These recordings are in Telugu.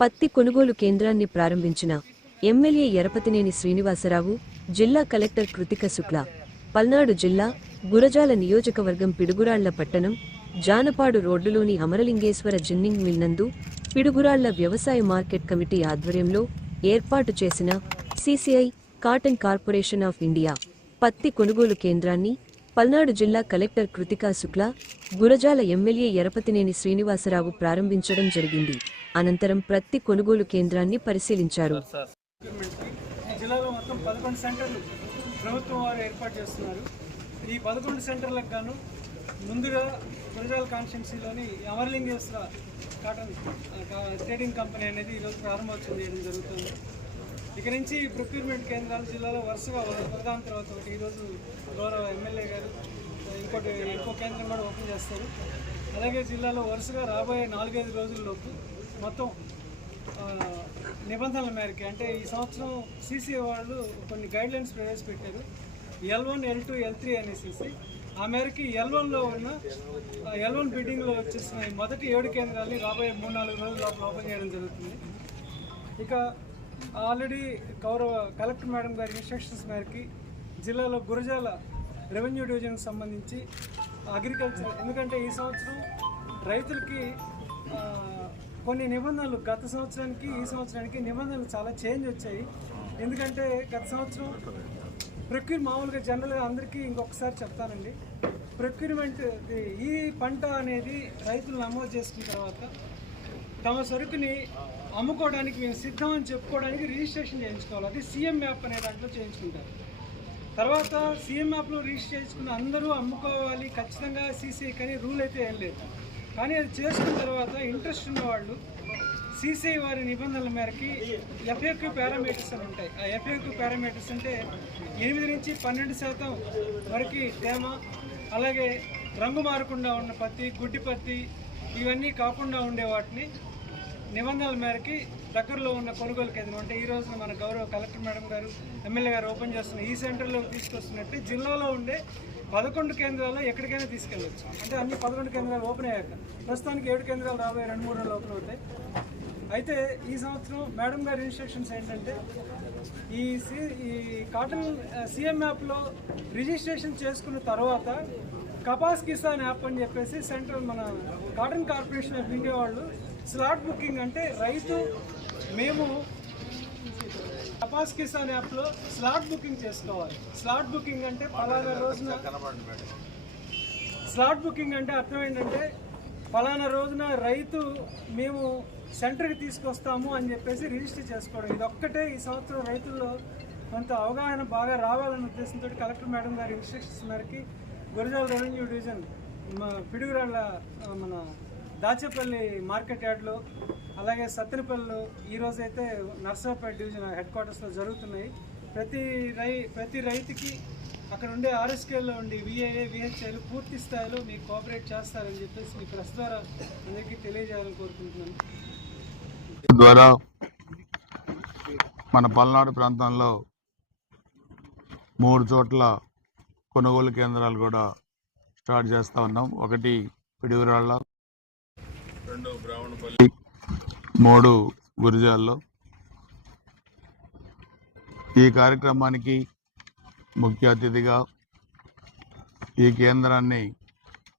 పత్తి కొనుగోలు కేంద్రాన్ని ప్రారంభించిన ఎమ్మెల్యే ఎరపతినేని శ్రీనివాసరావు జిల్లా కలెక్టర్ కృతిక శుక్ల పల్నాడు జిల్లా గురజాల నియోజకవర్గం పిడుగురాళ్ళ పట్టణం జానపాడు రోడ్డులోని అమరలింగేశ్వర జిన్నింగ్ మిల్ నందు పిడుగురాళ్ళ వ్యవసాయ మార్కెట్ కమిటీ ఆధ్వర్యంలో ఏర్పాటు చేసిన CCI cotton corporation of India పత్తి కొనుగోలు కేంద్రాన్ని పల్నాడు జిల్లా కలెక్టర్ కృతికా శుక్లా గురజాల ఎమ్మెల్యే ఎరపతినేని శ్రీనివాసరావు ప్రారంభించడం జరిగింది. అనంతరం ప్రతి కొనుగోలు కేంద్రాన్ని పరిశీలించారు. జిల్లాలో మొత్తం పదకొండు సెంటర్లు ప్రభుత్వం వారు ఏర్పాటు చేస్తున్నారు. ఈ పదకొండు సెంటర్లకు గాను ముందుగా గురజాల కాన్స్టిట్యున్సీలోని అమర్లింగేశ్వర కాటన్ ట్రేడింగ్ కంపెనీ అనేది ఈరోజు ప్రారంభోత్సవం చేయడం జరుగుతుంది. ఇక నుంచి ఈ ప్రొక్యూర్మెంట్ కేంద్రాలు జిల్లాలో వరుసగా ఒక- ఒకదాని తర్వాత ఒకటి. ఈరోజు గౌరవ ఎమ్మెల్యే గారు ఇంకోటి ఇంకో కేంద్రం కూడా ఓపెన్ చేస్తారు. అలాగే జిల్లాలో వరుసగా రాబోయే నాలుగైదు రోజుల్లోపు మొత్తం నిబంధనల మేరకి అంటే ఈ సంవత్సరం సీసీ వాళ్ళు కొన్ని గైడ్ లైన్స్ ప్రవేశపెట్టారు. L one L two L three అనేసి ఆ మేరకి ఎల్ వన్లో ఉన్న ఎల్ వన్ బిడ్డింగ్లో వచ్చేసిన మొదటి ఏడు కేంద్రాలని రాబోయే మూడు నాలుగు రోజుల లోపల ఓపెన్ చేయడం జరుగుతుంది. ఇక ఆల్రెడీ గౌరవ కలెక్టర్ మేడం గారి ఇన్స్ట్రక్షన్స్ మేరకి జిల్లాలో గురజాల రెవెన్యూ డివిజన్కి సంబంధించి అగ్రికల్చర్ ఎందుకంటే ఈ సంవత్సరం రైతులకి కొన్ని నిబంధనలు గత సంవత్సరానికి ఈ సంవత్సరానికి నిబంధనలు చాలా చేంజ్ వచ్చాయి. ఎందుకంటే గత సంవత్సరం ప్రొక్యూర్ మామూలుగా జనరల్గా అందరికీ ఇంకొకసారి చెప్తానండి. ప్రొక్యూర్మెంట్ ఈ పంట అనేది రైతులు నమోదు చేసుకున్న తర్వాత తమ సరుకుని అమ్ముకోవడానికి మేము సిద్ధం అని చెప్పుకోవడానికి రిజిస్ట్రేషన్ చేయించుకోవాలి. అది సీఎం యాప్ అనే దాంట్లో చేయించుకుంటారు. తర్వాత సీఎం యాప్లో రిజిస్టర్ చేసుకున్న అందరూ అమ్ముకోవాలి. ఖచ్చితంగా సీసీఐ కానీ రూల్ అయితే ఏం లేదు. కానీ అది చేసుకున్న తర్వాత ఇంట్రెస్ట్ ఉన్నవాళ్ళు సీసీఐ వారి నిబంధనల మేరకి ఎఫ్ఏక్యూ పారామీటర్స్ అని ఉంటాయి. ఆ ఎఫ్ఏక్యూ పారామీటర్స్ అంటే ఎనిమిది నుంచి పన్నెండు శాతం వరకు తేమ అలాగే రంగు మారకుండా ఉన్న పత్తి గుడ్డి పత్తి ఇవన్నీ కాకుండా ఉండే వాటిని నిబంధనల మేరకి దగ్గరలో ఉన్న కొనుగోలు కేంద్రం అంటే ఈ రోజున మన గౌరవ కలెక్టర్ మేడం గారు ఎమ్మెల్యే గారు ఓపెన్ చేస్తున్న ఈ సెంటర్లో తీసుకొస్తున్నట్టు జిల్లాలో ఉండే పదకొండు కేంద్రాల్లో ఎక్కడికైనా తీసుకెళ్ళవచ్చు అంటే అన్ని పదకొండు కేంద్రాలు ఓపెన్ అయ్యాక. ప్రస్తుతానికి ఏడు కేంద్రాలు రాబోయే రెండు మూడు రోజులు ఓపెన్ అవుతాయి అయితే ఈ సంవత్సరం మేడం గారి ఇన్స్ట్రక్షన్స్ ఏంటంటే ఈ సి ఈ కాటన్ సీఎం యాప్లో రిజిస్ట్రేషన్ చేసుకున్న తర్వాత కపాస్ కిసాన్ యాప్ అని చెప్పేసి సెంట్రల్ మన కాటన్ కార్పొరేషన్ ఆఫ్ ఇండియా వాళ్ళు స్లాట్ బుకింగ్ అంటే రైతు మేము కపాస్ కిసాన్ యాప్లో స్లాట్ బుకింగ్ చేసుకోవాలి. స్లాట్ బుకింగ్ అంటే పలానా రోజున స్లాట్ బుకింగ్ అంటే అర్థం ఏంటంటే పలానా రోజున రైతు మేము సెంటర్కి తీసుకొస్తాము అని చెప్పేసి రిజిస్టర్ చేసుకోవడం. ఇది ఒక్కటే ఈ సంవత్సరం రైతుల్లో కొంత అవగాహన బాగా రావాలనే ఉద్దేశంతో కలెక్టర్ మేడం గారి ఇన్స్ట్రక్షన్స్ మేరకి గురజాల రెవెన్యూ డివిజన్ మా పిడుగురాళ్ళ మన దాచేపల్లి మార్కెట్ యార్డ్లో అలాగే సత్తెనపల్లిలో ఈరోజు అయితే నర్సాపేట డివిజన్ హెడ్ క్వార్టర్స్లో జరుగుతున్నాయి. ప్రతి రై ప్రతి రైతుకి అక్కడ ఉండే ఆర్ఎస్కేలో ఉండి విఐఏ విహెచ్ఐలు పూర్తి స్థాయిలో మీకు కోఆపరేట్ చేస్తారని చెప్పేసి మీ ప్రెస్ ద్వారా అందరికీ తెలియజేయాలని కోరుకుంటున్నాను. ద్వారా మన పల్నాడు ప్రాంతంలో మూడు చోట్ల కొనుగోలు కేంద్రాలు కూడా స్టార్ట్ చేస్తూ ఉన్నాం. ఒకటి పిడుగురాళ్ళ మూడు గురిజాల్లో ఈ కార్యక్రమానికి ముఖ్య అతిథిగా ఈ కేంద్రాన్ని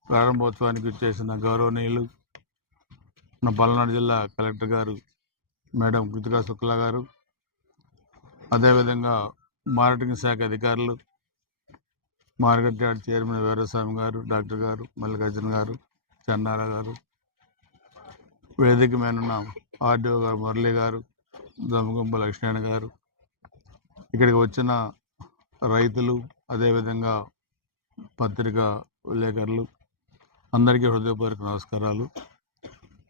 ప్రారంభోత్సవానికి చేసిన గౌరవనీయులు మన పల్నాడు జిల్లా కలెక్టర్ గారు మేడం కృతికా శుక్లా గారు అదేవిధంగా మార్కెటింగ్ శాఖ అధికారులు మార్కెట్ యార్డ్ చైర్మన్ వీరస్వామి గారు డాక్టర్ గారు మల్లికార్జున గారు చెన్నారా గారు వేదిక మీద ఉన్న. ఆర్డీఓ గారు మురళి గారు దమ్మగుంప లక్ష్మణ గారు. ఇక్కడికి వచ్చిన రైతులు అదేవిధంగా పత్రికా విలేకరులు అందరికీ హృదయపూర్వక నమస్కారాలు.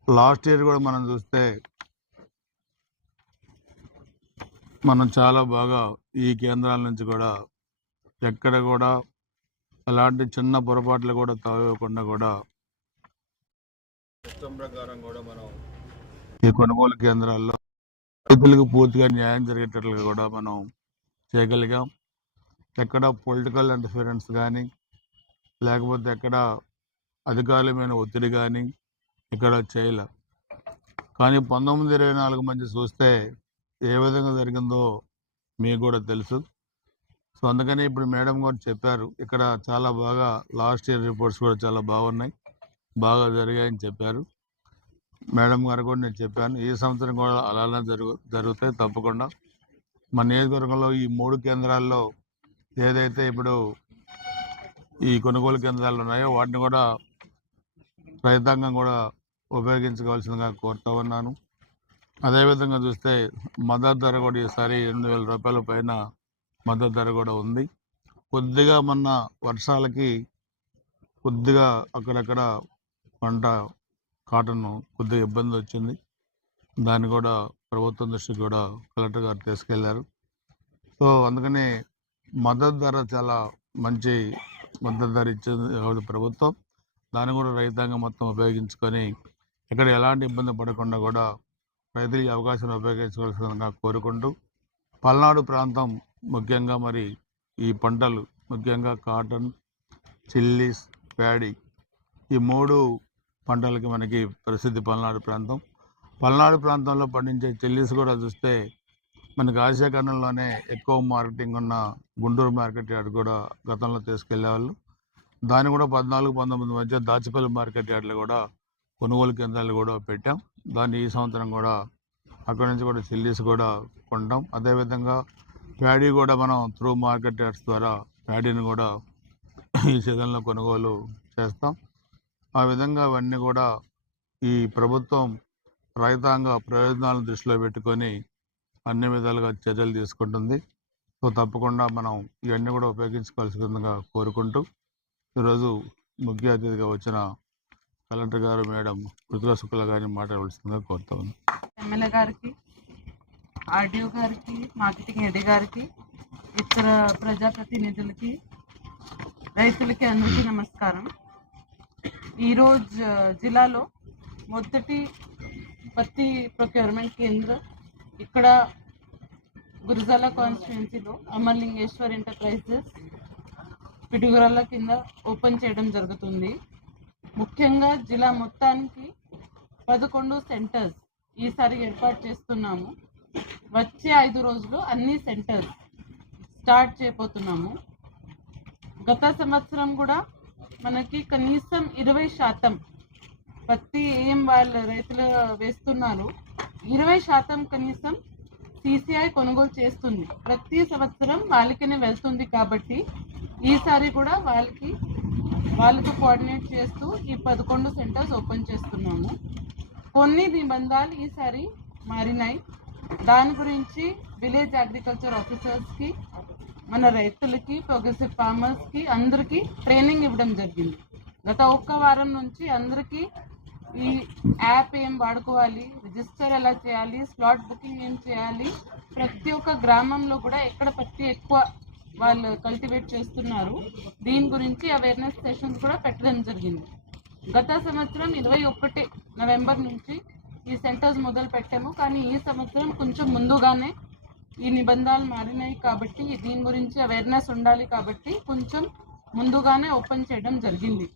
లాస్ట్ ఇయర్ కూడా మనం చూస్తే మనం చాలా బాగా ఈ కేంద్రాల నుంచి కూడా ఎక్కడ కూడా అలాంటి చిన్న పొరపాట్లు కూడా తావివ్వకుండా కూడా ప్రకారం కూడా మనం ఈ కొనుగోలు కేంద్రాల్లో రైతులకు పూర్తిగా న్యాయం జరిగేటట్లుగా కూడా మనం చేయగలిగాం. ఎక్కడ పొలిటికల్ ఇంటర్ఫిరెన్స్ కానీ లేకపోతే ఎక్కడ అధికారులమైన ఒత్తిడి కానీ ఇక్కడ చేయలే. కానీ పంతొమ్మిది ఇరవై నాలుగు మధ్య చూస్తే ఏ విధంగా జరిగిందో మీకు కూడా తెలుసు. సో అందుకని ఇప్పుడు మేడం గారు చెప్పారు ఇక్కడ చాలా బాగా లాస్ట్ ఇయర్ రిపోర్ట్స్ కూడా చాలా బాగున్నాయి. బాగా జరిగాయని చెప్పారు. మేడం గారు కూడా నేను చెప్పాను. ఈ సంవత్సరం కూడా అలానే జరుగు జరుగుతాయి తప్పకుండా. మన నియోజకవర్గంలో ఈ మూడు కేంద్రాల్లో ఏదైతే ఇప్పుడు ఈ కొనుగోలు కేంద్రాలు ఉన్నాయో వాటిని కూడా రైతాంగం కూడా ఉపయోగించుకోవాల్సిందిగా కోరుతూ ఉన్నాను. అదేవిధంగా చూస్తే మద్దతు ధర కూడా ఈసారి ఎనిమిది వేల రూపాయల పైన మద్దతు ధర కూడా ఉంది. కొద్దిగా మొన్న వర్షాలకి కొద్దిగా అక్కడక్కడ పంట కాటన్ కొద్దిగా ఇబ్బంది వచ్చింది. దాన్ని కూడా ప్రభుత్వం దృష్టికి కూడా కలెక్టర్ గారు తీసుకెళ్ళారు. సో అందుకని మద్దతు ధర చాలా మంచి మద్దతు ధర ఇచ్చింది కాబట్టి ప్రభుత్వం. దాన్ని కూడా రైతాంగం మొత్తం ఉపయోగించుకొని ఇక్కడ ఎలాంటి ఇబ్బంది పడకుండా కూడా రైతులు ఈ అవకాశాన్ని ఉపయోగించుకోవాల్సిందిగా కోరుకుంటూ పల్నాడు ప్రాంతం ముఖ్యంగా మరి ఈ పంటలు ముఖ్యంగా కాటన్ చిల్లీస్ ప్యాడీ ఈ మూడు పంటలకి మనకి ప్రసిద్ధి పల్నాడు ప్రాంతం. పల్నాడు ప్రాంతంలో పండించే చిల్లీస్ కూడా చూస్తే మనకి ఆసియా ఖండంలోనే ఎక్కువ మార్కెటింగ్ ఉన్న గుంటూరు మార్కెట్ యార్డ్ కూడా గతంలో తీసుకెళ్ళేవాళ్ళు. దాన్ని కూడా పద్నాలుగు పంతొమ్మిది మధ్య దాచిపల్లి మార్కెట్ యార్డ్లో కూడా కొనుగోలు కేంద్రాలు కూడా పెట్టాం. దాన్ని ఈ సంవత్సరం కూడా అక్కడి నుంచి కూడా చిల్లీస్ కూడా కొంటాం. అదేవిధంగా ప్యాడీ కూడా మనం త్రూ మార్కెట్ యార్డ్స్ ద్వారా ప్యాడీని కూడా ఈ సీజన్లో కొనుగోలు చేస్తాం. ఆ విధంగా అవన్నీ కూడా ఈ ప్రభుత్వం రైతాంగ ప్రయోజనాలను దృష్టిలో పెట్టుకొని అన్ని విధాలుగా చర్యలు తీసుకుంటుంది. సో తప్పకుండా మనం ఇవన్నీ కూడా ఉపయోగించుకోవాల్సిందిగా కోరుకుంటూ ఈరోజు ముఖ్య అతిథిగా వచ్చిన కలెక్టర్ గారు మేడం పృథ్వీ శుక్ల గారిని మాట్లాడవలసిందిగా కోరుతా ఉన్నాను. ఎమ్మెల్యే గారికి ఆర్డీఓ గారికి మార్కెటింగ్ హెడ్ గారికి ఇతర ప్రజాప్రతినిధులకి రైతులకి అందరికీ నమస్కారం. ఈరోజు జిల్లాలో మొదటి పత్తి ప్రొక్యూర్మెంట్ కేంద్రం ఇక్కడ గురజాల కాన్స్టిట్యున్సీలో అమర్లింగేశ్వర్ ఎంటర్ప్రైజెస్ పిడుగురాల కింద ఓపెన్ చేయడం జరుగుతుంది. ముఖ్యంగా జిల్లా మొత్తానికి పదకొండు సెంటర్స్ ఈసారి ఏర్పాటు చేస్తున్నాము. వచ్చే ఐదు రోజులు అన్ని సెంటర్స్ స్టార్ట్ చేయబోతున్నాము. గత సంవత్సరం కూడా మనకి కనీసం ఇరవై శాతం పత్తి ఏం వాళ్ళ రైతులు వేస్తున్నారు ఇరవై శాతం కనీసం సిసిఐ కొనుగోలు చేస్తుంది. ప్రతి సంవత్సరం వాళ్ళకినే వెళ్తుంది కాబట్టి ఈసారి కూడా వాళ్ళకి వాళ్ళతో కోఆర్డినేట్ చేస్తూ ఈ పదకొండు సెంటర్స్ ఓపెన్ చేస్తున్నాము. కొన్ని నిబంధనలు ఈసారి మారినాయి. దాని గురించి విలేజ్ అగ్రికల్చర్ ఆఫీసర్స్కి మన రైతులకి ప్రోగ్రెసివ్ ఫార్మర్స్కి అందరికీ ట్రైనింగ్ ఇవ్వడం జరిగింది. గత ఒక్క వారం నుంచి అందరికీ ఈ యాప్ ఏం వాడుకోవాలి రిజిస్టర్ ఎలా చేయాలి స్లాట్ బుకింగ్ ఏం చేయాలి ప్రతి ఒక్క గ్రామంలో కూడా ఎక్కడ ప్రతి ఎక్కువ వాళ్ళు కల్టివేట్ చేస్తున్నారు దీని గురించి అవేర్నెస్ సెషన్స్ కూడా పెట్టడం జరిగింది. గత సంవత్సరం ఇరవై ఒకటి నవంబర్ నుంచి ఈ సెంటర్స్ మొదలు పెట్టాము కానీ ఈ సంవత్సరం కొంచెం ముందుగానే ఈ నిబంధనలు మారినాయి కాబట్టి దీని గురించి అవేర్నెస్ ఉండాలి కాబట్టి కొంచెం ముందుగానే ఓపెన్ చేయడం జరిగింది.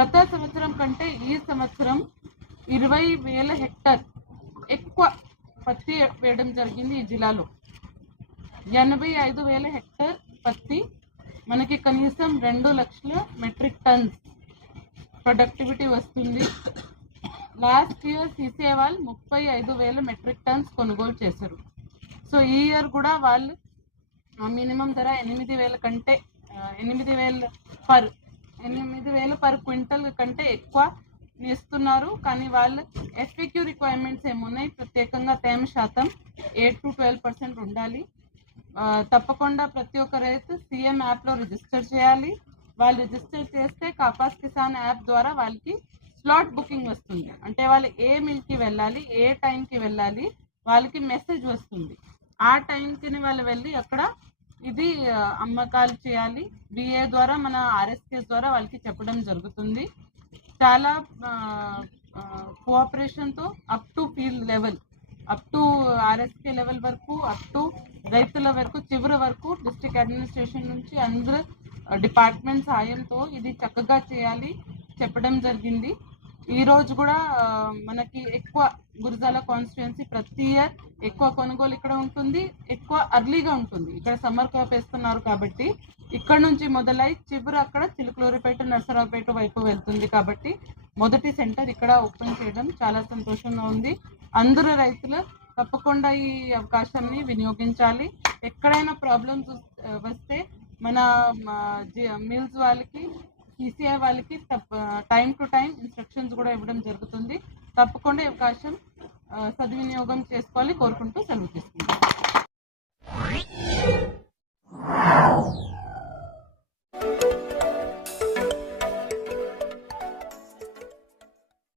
గత సంవత్సరం కంటే ఈ సంవత్సరం ఇరవై వేల హెక్టర్ ఎక్కువ పత్తి వేయడం జరిగింది ఈ జిల్లాలో. ఎనభై ఐదు వేల హెక్టర్ పత్తి మనకి కనీసం రెండు లక్షల మెట్రిక్ టన్స్ ప్రొడక్టివిటీ వస్తుంది. లాస్ట్ ఇయర్ సీసీఏ వాళ్ళు ముప్పై ఐదు వేల మెట్రిక్ టన్స్ కొనుగోలు చేశారు. సో ఈ ఇయర్ కూడా వాళ్ళు మినిమం ధర ఎనిమిది వేల కంటే ఎనిమిది వేల పర్ ఎనిమిది వేలు పర్ క్వింటల్ కంటే ఎక్కువ ఇస్తున్నారు కానీ వాళ్ళు ఎఫ్పిక్యూ రిక్వైర్మెంట్స్ ఏమున్నాయి ప్రత్యేకంగా తేమ శాతం ఎయిట్ టు ట్వెల్వ్ పర్సెంట్ ఉండాలి. తప్పకుండా ప్రతి ఒక్క రైతు సీఎం యాప్లో రిజిస్టర్ చేయాలి. వాళ్ళు రిజిస్టర్ చేస్తే కాపాస్ కిసాన్ యాప్ ద్వారా వాళ్ళకి స్లాట్ బుకింగ్ వస్తుంది. అంటే వాళ్ళు ఏ మిల్కి వెళ్ళాలి ఏ టైంకి వెళ్ళాలి వాళ్ళకి మెసేజ్ వస్తుంది. ఆ టైంకి వాళ్ళు వెళ్ళి అక్కడ ఇది అమ్మకాలు చేయాలి. బిఏ ద్వారా మన ఆర్ఎస్కేస్ ద్వారా వాళ్ళకి చెప్పడం జరుగుతుంది. చాలా కోఆపరేషన్తో up to field level up to RSK level వరకు అప్ టు రైతుల వరకు చివరి వరకు డిస్ట్రిక్ట్ అడ్మినిస్ట్రేషన్ నుంచి అందరు డిపార్ట్మెంట్ సాయంతో ఇది చక్కగా చేయాలి చెప్పడం జరిగింది. ఈ రోజు కూడా మనకి ఎక్కువ గురిజాల కాన్స్టిట్యుయెన్సీ ప్రతి ఇయర్ ఎక్కువ కొనుగోలు ఇక్కడ ఉంటుంది ఎక్కువ అర్లీగా ఉంటుంది. ఇక్కడ సమ్మర్ క్రాప్ వేస్తున్నారు కాబట్టి ఇక్కడ నుంచి మొదలై చివరి అక్కడ చిలుకలూరిపేట నర్సరావుపేట వైపు వెళ్తుంది కాబట్టి మొదటి సెంటర్ ఇక్కడ ఓపెన్ చేయడం చాలా సంతోషంగా ఉంది. అందరూ రైతులు తప్పకుండా ఈ అవకాశాన్ని వినియోగించాలి. ఎక్కడైనా ప్రాబ్లమ్స్ వస్తే మన మిల్స్ వాళ్ళకి ఈసీఐ వాళ్ళకి టైం టు టైం ఇన్స్ట్రక్షన్స్ కూడా ఇవ్వడం జరుగుతుంది. తప్పకుండా అవకాశం ఆ, సద్వినియోగం చేసుకోవాలి కోరుకుంటూ సెలవు తీసుకుంటాం